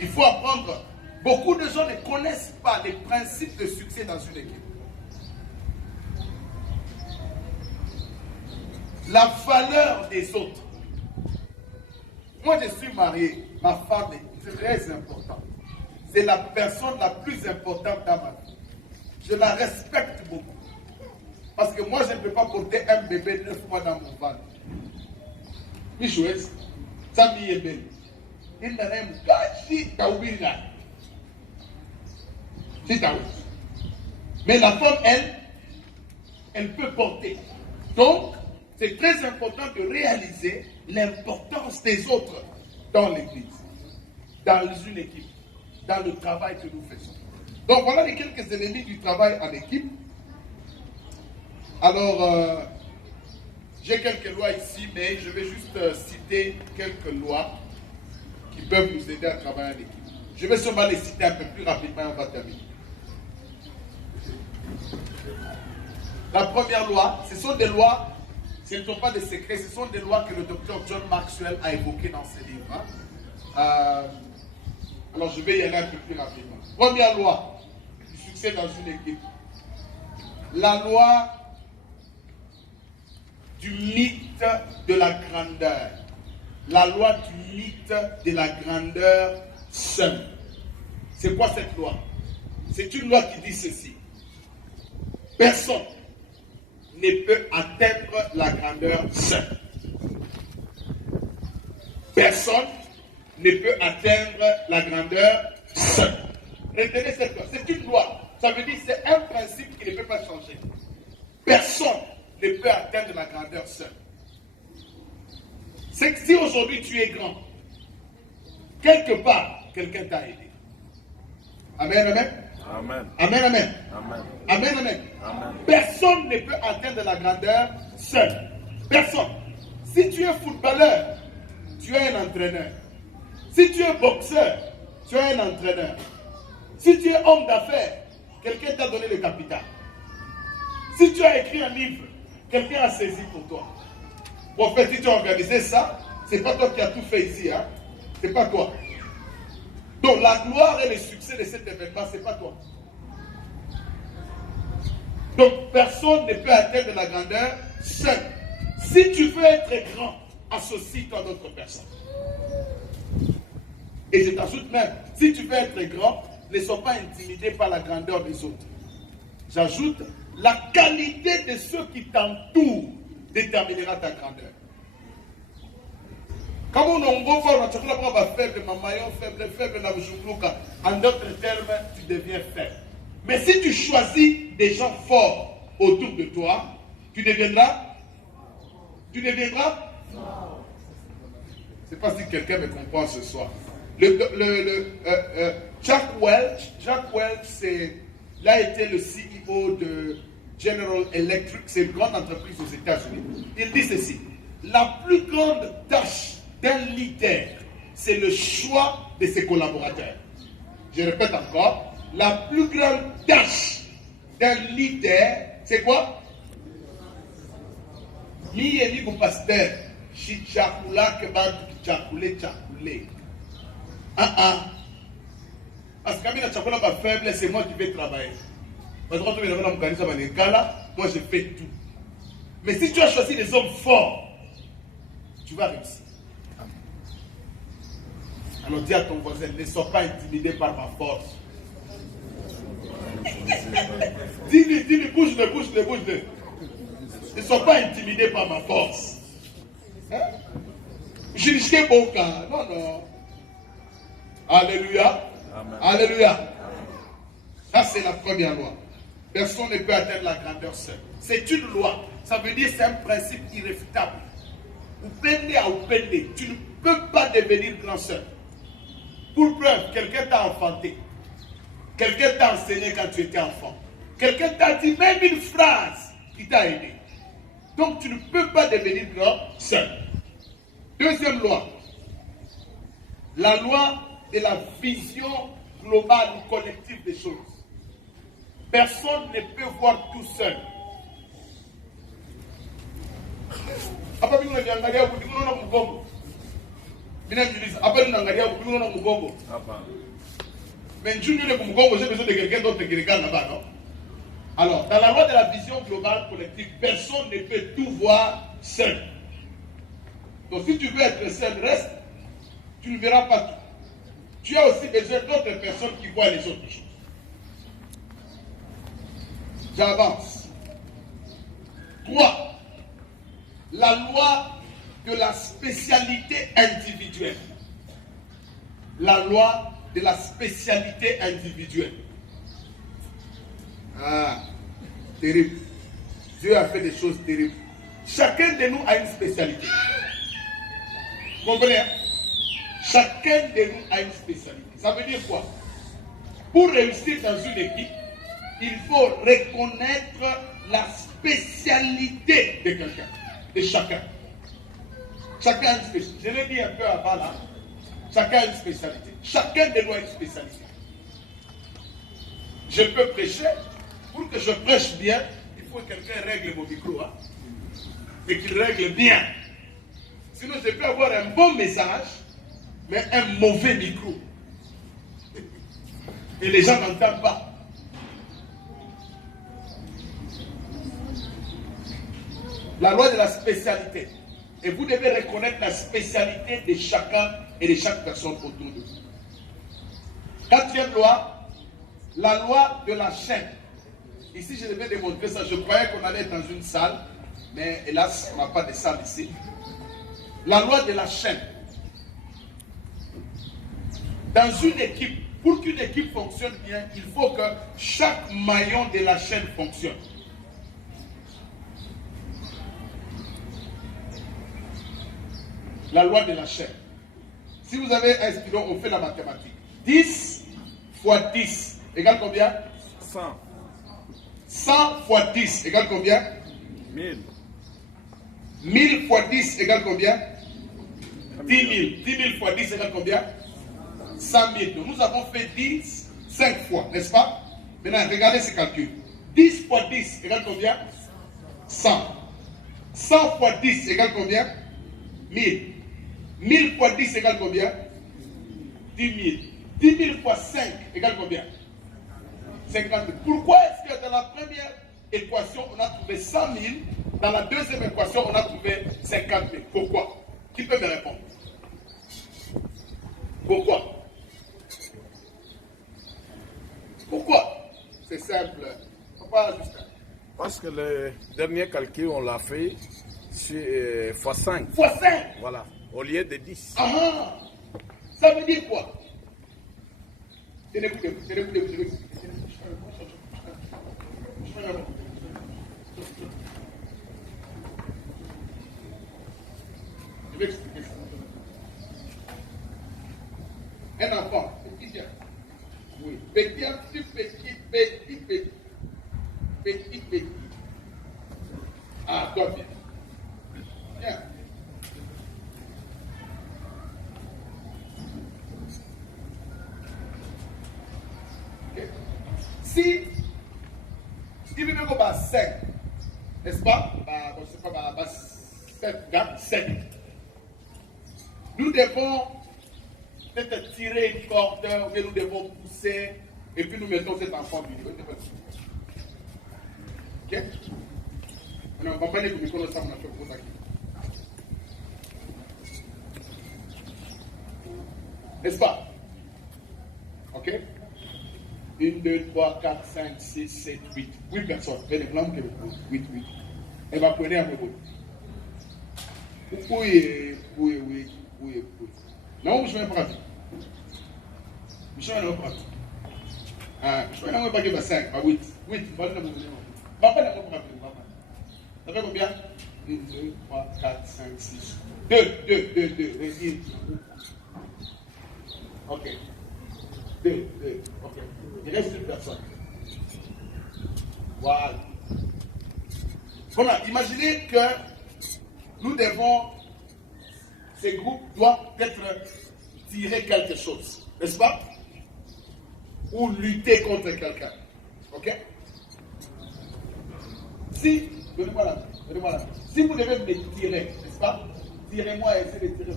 Il faut apprendre. Beaucoup de gens ne connaissent pas les principes de succès dans une équipe. La valeur des autres. Moi, je suis marié. Ma femme est très importante. C'est la personne la plus importante dans ma vie. Je la respecte beaucoup. Parce que moi, je ne peux pas porter un bébé 9 mois dans mon ventre. Michouès, ça m'y est belle. Il n'a même pas si taouira. C'est taouira. Mais la femme, elle peut porter. Donc, c'est très important de réaliser l'importance des autres dans l'église, dans une équipe, dans le travail que nous faisons. Donc, voilà les quelques ennemis du travail en équipe. Alors, j'ai quelques lois ici, mais je vais juste citer quelques lois qui peuvent nous aider à travailler en équipe. Je vais seulement les citer un peu plus rapidement et on va terminer. La première loi, ce sont des lois, ce ne sont pas des secrets, ce sont des lois que le docteur John Maxwell a évoquées dans ses livres. Alors je vais y aller un peu plus rapidement. Première loi du succès dans une équipe. La loi du mythe de la grandeur. La loi du mythe de la grandeur seule. C'est quoi cette loi? C'est une loi qui dit ceci. Personne ne peut atteindre la grandeur seul. Personne ne peut atteindre la grandeur seul. Retenez cette loi. C'est une loi. Ça veut dire que c'est un principe qui ne peut pas changer. Personne ne peut atteindre la grandeur seul. C'est que si aujourd'hui tu es grand, quelque part, quelqu'un t'a aidé. Amen, amen. Amen. Amen, amen. Amen. Amen, amen. Amen. Personne ne peut atteindre la grandeur seul. Personne. Si tu es footballeur, tu as un entraîneur. Si tu es boxeur, tu as un entraîneur. Si tu es homme d'affaires, quelqu'un t'a donné le capital. Si tu as écrit un livre, quelqu'un a saisi pour toi. Bon, en fait, si tu as organisé ça, c'est pas toi qui as tout fait ici, hein. C'est pas toi. Donc la gloire et le succès de cet événement, c'est pas toi. Donc personne ne peut atteindre la grandeur seul. Si tu veux être grand, associe-toi à d'autres personnes. Et je t'ajoute même, si tu veux être grand, ne sois pas intimidé par la grandeur des autres. J'ajoute, la qualité de ceux qui t'entourent déterminera ta grandeur. Comme on a faible, en d'autres termes, tu deviens faible. Mais si tu choisis des gens forts autour de toi, tu deviendras. Je ne sais pas si quelqu'un me comprend ce soir. Jack Welch, il a été le CEO de General Electric, c'est une grande entreprise aux États-Unis. Il dit ceci: la plus grande tâche d'un leader, c'est le choix de ses collaborateurs. Je répète encore, la plus grande tâche d'un leader, c'est quoi? Ni et ni mon pasteur, chichakula que bantu kichakule chakule. Parce que quand il y a chakula pas faible, c'est moi qui vais travailler. Parce que quand tu es moi je fais tout. Mais si tu as choisi des hommes forts, tu vas réussir. Alors dis à ton voisin, ne sois pas intimidé par ma force. Dis-lui, bouge-le. Ne sois pas intimidé par ma force. Hein? Je risquais bon cas. Non. Alléluia. Amen. Alléluia. Ça, c'est la première loi. Personne ne peut atteindre la grandeur seule. C'est une loi. Ça veut dire que c'est un principe irréfutable. Tu ne peux pas devenir grand seul. Pour preuve, quelqu'un t'a enfanté. Quelqu'un t'a enseigné quand tu étais enfant. Quelqu'un t'a dit même une phrase qui t'a aidé. Donc tu ne peux pas devenir grand seul. Deuxième loi. La loi de la vision globale ou collective des choses. Personne ne peut voir tout seul. Mais j'ai besoin de quelqu'un d'autre qui regarde là-bas, non? Alors, dans la loi de la vision globale collective, personne ne peut tout voir seul. Donc, si tu veux être seul, reste, tu ne verras pas tout. Tu as aussi besoin d'autres personnes qui voient les autres choses. J'avance. 3. La loi de la spécialité individuelle. La loi de la spécialité individuelle. Ah, terrible. Dieu a fait des choses terribles. Chacun de nous a une spécialité. Vous comprenez? Chacun de nous a une spécialité. Ça veut dire quoi? Pour réussir dans une équipe, il faut reconnaître la spécialité de quelqu'un, de chacun. Chacun a une spécialité. Je l'ai dit un peu avant là. Chacun a une spécialité. Chacun de nous a une spécialité. Je peux prêcher. Pour que je prêche bien, il faut que quelqu'un règle mon micro. Hein, et qu'il règle bien. Sinon, je peux avoir un bon message, mais un mauvais micro. Et les gens n'entendent pas. La loi de la spécialité. Et vous devez reconnaître la spécialité de chacun et de chaque personne autour de vous. 4e loi, la loi de la chaîne. Ici, je devais démontrer ça. Je croyais qu'on allait être dans une salle, mais hélas, on n'a pas de salle ici. La loi de la chaîne. Dans une équipe, pour qu'une équipe fonctionne bien, il faut que chaque maillon de la chaîne fonctionne. La loi de la chaîne. Si vous avez un stylo, on fait la mathématique. 10 fois 10 égale combien? 100. 100 fois 10 égale combien? 1000. 1000 fois 10 égale combien? 10 000. 10 000 fois 10 égale combien? 100 000. Donc nous avons fait 10 5 fois, n'est-ce pas? Maintenant, regardez ce calcul. 10 fois 10 égale combien? 100. 100 fois 10 égale combien? 1000. 1000 fois 10 égale combien? 10 000. 10 000 fois 5 égale combien? 50 000. Pourquoi est-ce que dans la première équation, on a trouvé 100 000, dans la deuxième équation, on a trouvé 50 000? Pourquoi? Qui peut me répondre? Pourquoi? Pourquoi? C'est simple. Pourquoi, Justin? Parce que le dernier calcul, on l'a fait sur x5. x5? Voilà, au lieu de 10. Ah, ça veut dire quoi? Tenez-vous debout, tenez-vous debout, tenez-vous debout. Je vais expliquer ça. Un enfant, petit bien. Oui, petit, petit. Ah, toi bien. Bien. Okay. Si tu veux que 5, n'est-ce pas? Je sais pas, 7, garde 7. Nous devons peut-être tirer une corde, ou bien nous devons pousser, et puis nous mettons cet enfant au milieu. Ok? On va pas dire que nous connaissons ça, on a fait. N'est-ce pas? Ok? 1, 2, 3, 4, 5, 6, 7, 8. 8 personnes. Faites les blancs que vous 8. Elle va prendre un peu. Oui. Non, je ne vais pas dire. Je ne vais pas dire. Je ne vais pas dire 5, 8. 8, je ne vais pas dire. Ça fait combien? 1, 2, 3, 4, 5, 6. 2. Ok. 2. Ok. Il reste une personne. Voilà. Voilà. Imaginez que nous devons, ces groupes doivent peut-être tirer quelque chose. N'est-ce pas? Ou lutter contre quelqu'un. Ok? Si, donnez-moi la main. Si vous devez me tirer, n'est-ce pas? Tirez-moi et essayez de tirer.